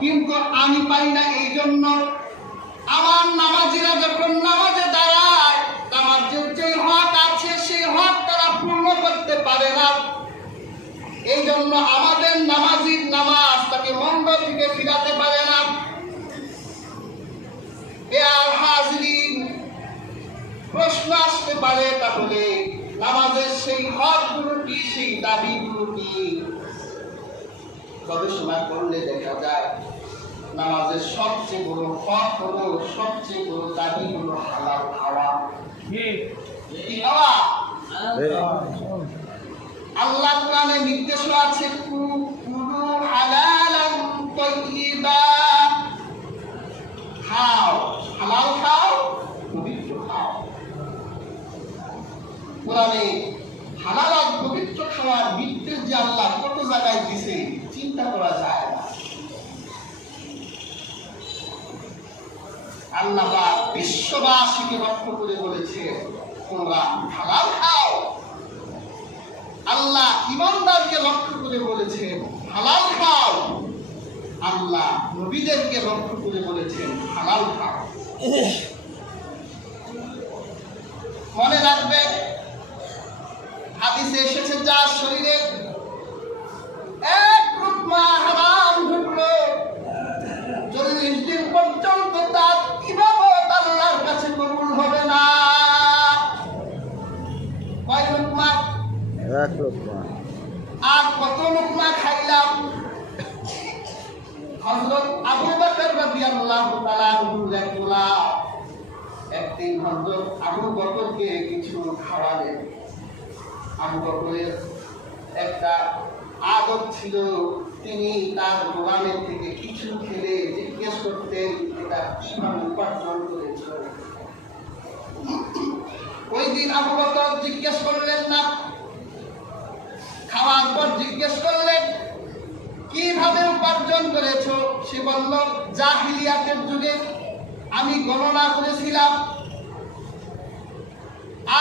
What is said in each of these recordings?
কিন্তু আমি পারি না এই জন্য। আমার নামাজিরা যখন নামাজে দাঁড়ায় নামাজের যে হক আছে, সেই হক তারা পূর্ণ করতে পারে না। এই জন্য আমাদের নামাজির নামাজ তাকে মন্দ থেকে ফিরাতে পারে না। প্রশ্ন আসতে পারে তাহলে, নামাজের সেই হকগুলো কি, সেই দাবিগুলো কি? গবেষণা করলে দেখা যায়, নামাজের সবচেয়ে বড় হক হলো, সবচেয়ে বড় দাবি হলো হালাল খাওয়া। আল্লাহ কোরআনে নির্দেশ আছে হালাল খাও হালাল পবিত্র খাওয়ার যে আল্লাহ কত জায়গায় দিছে, চিন্তা করা যায় না। আল্লাহ বিশ্ববাসীকে লক্ষ্য করে বলেছে, তোমরা হালাল খাও। আল্লাহ ইমানদারকে লক্ষ্য করে বলেছেন হালাল খাও। আল্লাহ নবীদেরকে লক্ষ্য করে বলেছেন হালাল খাও। মনে রাখবে হাদিসে এসেছে যার শরীরে আর কত একটা আদত ছিল, তিনি তার গোলামের থেকে কিছু খেলে জিজ্ঞেস করতেন, এটা কীভাবে উপার্জন করেছ? ওই দিন আবু জিজ্ঞেস করলেন, না খাওয়ার পর জিজ্ঞেস করলেন কীভাবে উপার্জন করেছ? সে বলল জাহিলিয়াতের যুগে আমি গণনা করেছিলাম।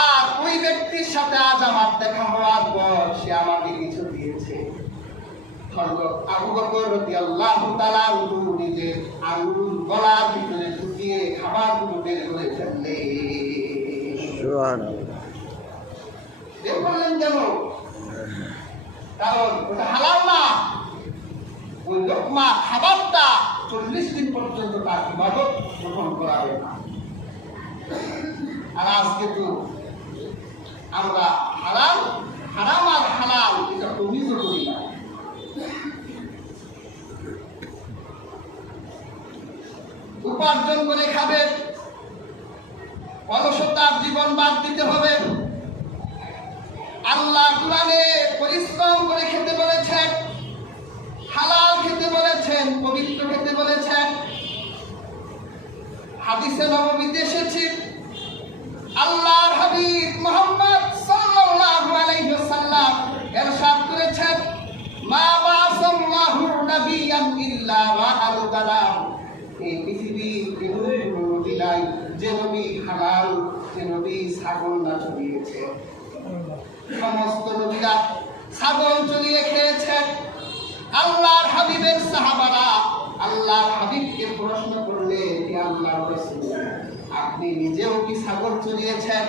আর ওই ব্যক্তির সাথে আজ আমার দেখা হওয়ার পর সে আমাকে কিছু দিয়েছে। আবু বকর রাদিয়াল্লাহু তাআলা আনহু নিজের গলার ভিতরে ঢুকিয়ে খাবারগুলো বের করে ফেললেন। সুবহানাল্লাহ। বের করলেন কেন? কারণ ওটা হালাল না। ওই খাবারটা চল্লিশ দিন পর্যন্ত তার গ্রহণ না। আর আজকে তো আমরা হালাল এটা করি না উপার্জন করে খাবে, অলসতার জীবন বাদ দিতে হবে। আল্লাহ কোরআনে পরিশ্রম করে খেতে বলেছেন, হালাল খেতে বলেছেন, পবিত্র খেতে বলেছেন। হাদিসে নবমীতে এসেছি, আল্লাহর হাবিব মোহাম্মদ সাল্লাল্লাহু আলাইহি ওয়াসাল্লাম ইরশাদ করেছেন, মা বাসাল্লাহু নাবিয়ান ইল্লা ওয়া আল কালাম। এই পৃথিবীর কোনো নবী নাই, যে নবী হালাল, যে নবী ছাগল না চড়িয়েছে সমস্ত নবীরা ছাগল চড়িয়ে খেয়েছেন আল্লাহর হাবিবের সাহাবারা আল্লাহর হাবিবকে প্রশ্ন করলে হে আল্লাহর রাসূল, আপনি নিজেও কি ছাগল চড়িয়েছেন?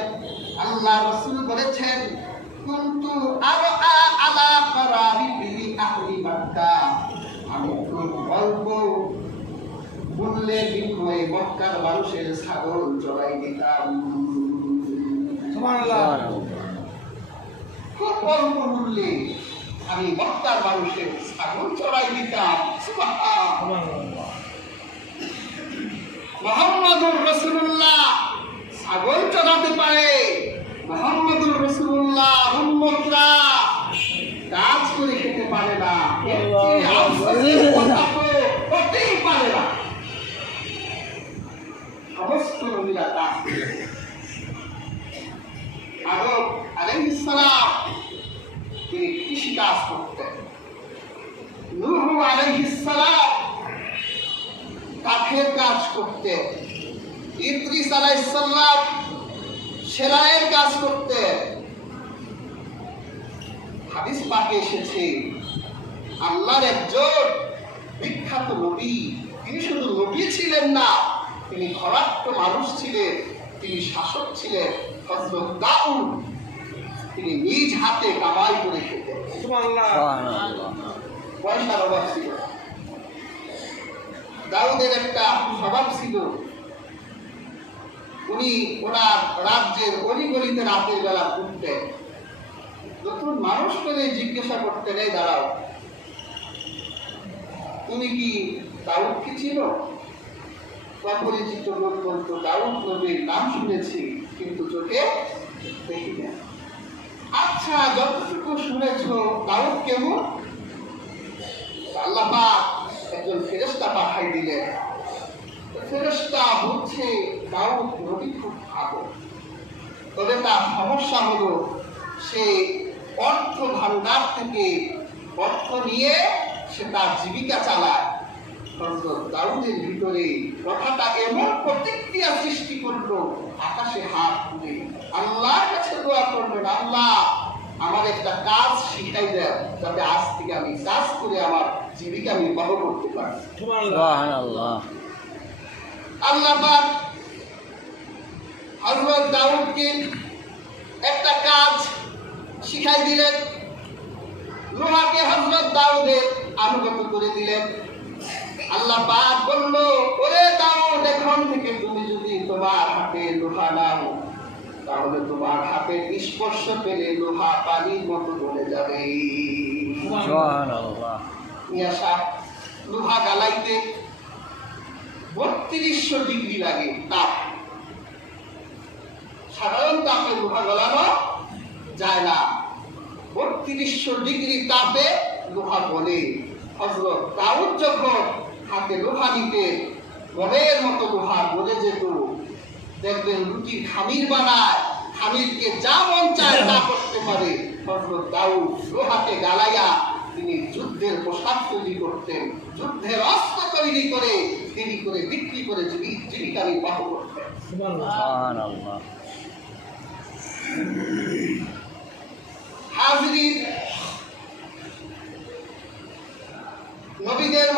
আল্লাহ রসুল বলেছেন, কিন্তু আরও আলা করারি বিলি আহলি আমি অল্প মূল্যে বিনিময়ে মক্কার মানুষের ছাগল চড়াই দিতাম। সুবহানাল্লাহ। খুব অল্প মূল্যে আমি মক্কার মানুষের ছাগল চড়াই দিতাম। মোহাম্মদুর রসুল্লাহ ছাগল চড়াতে পারে। মোহাম্মদুর রসুল্লাহ উম্মতরা কাজ করে খেতে পারে না। সমস্ত নবীরা কাজ করে। আদম আলাইহিস সালাম তিনি কৃষি কাজ করতেন নূহ আলাইহিস কাঠের কাজ করতেন ইদ্রিস আলাইহিস সেলাইয়ের কাজ করতেন হাদিস পাকে এসেছে, আল্লাহর একজন বিখ্যাত নবী, তিনি শুধু নবী ছিলেন না, তিনি ধরাত্ম মানুষ ছিলেন, তিনি শাসক ছিলেন হজরত দাউদ তিনি নিজ হাতে কামাই করে খেতেন। পয়সার অভাব ছিল। দাউদের একটা স্বভাব ছিল উনি ওনার রাজ্যের অলিগলিতে রাতের বেলা ঘুরতেন। নতুন মানুষ করে জিজ্ঞাসা করতেন এই দাঁড়াও তুমি কি দাউদ কি ছিল? অপরিচিত লোক বলতো দাউদ নবীর নাম শুনেছি কিন্তু চোখে আচ্ছা যতটুকু শুনেছ দাউদ কেমন? আল্লাহ পাক একজন ফেরেশতা পাঠাই দিলেন। ফেরেশতা বলছে দাউদ নবী খুব ভালো। তবে তার সমস্যা হলো, সে অর্থ ভান্ডার থেকে অর্থ নিয়ে সে তার জীবিকা চালায়। দাউদের ভিতরে কথাটা এমন প্রতিক্রিয়া সৃষ্টি করল, আকাশে হাত তুলে। আল্লাহর কাছে দোয়া করলেন আল্লাহ। আমার একটা কাজ শিখাই দেন যাতে আজ থেকে আমি কাজ করে আমার জীবিকা নির্বাহ করতে পারি। আল্লাহ পাক দাউদকে একটা কাজ শিখাই দিলেন। লোহাকে হযরত দাউদে আনুগত করে দিলেন। আল্লাহ পাক বলল ওরে দাউদ এখন থেকে তুমি যদি তোমার হাতে লোহা নাও তাহলে তোমার হাতের স্পর্শ পেলে লোহা পানির মতো গলে যাবে। লোহা গালাইতে বত্রিশশো ডিগ্রি লাগে তাপ। সাধারণ তাপে লোহা গলানো যায় না। বত্রিশশো ডিগ্রি তাপে লোহা বলে হজরত দাউদ যখন হাতে লোহা নিতে বনের মতো লোহা বলে যেত দেখবেন রুটির খামির বানায় খামিরকে যা মন চায় তা করতে পারে। হজরত দাউদ লোহাকে গালাইয়া তিনি যুদ্ধের পোশাক তৈরি করতেন যুদ্ধের অস্ত্র তৈরি করে তৈরি করে বিক্রি করে জীবিকা নির্বাহ করতেন। হাজির নবীদের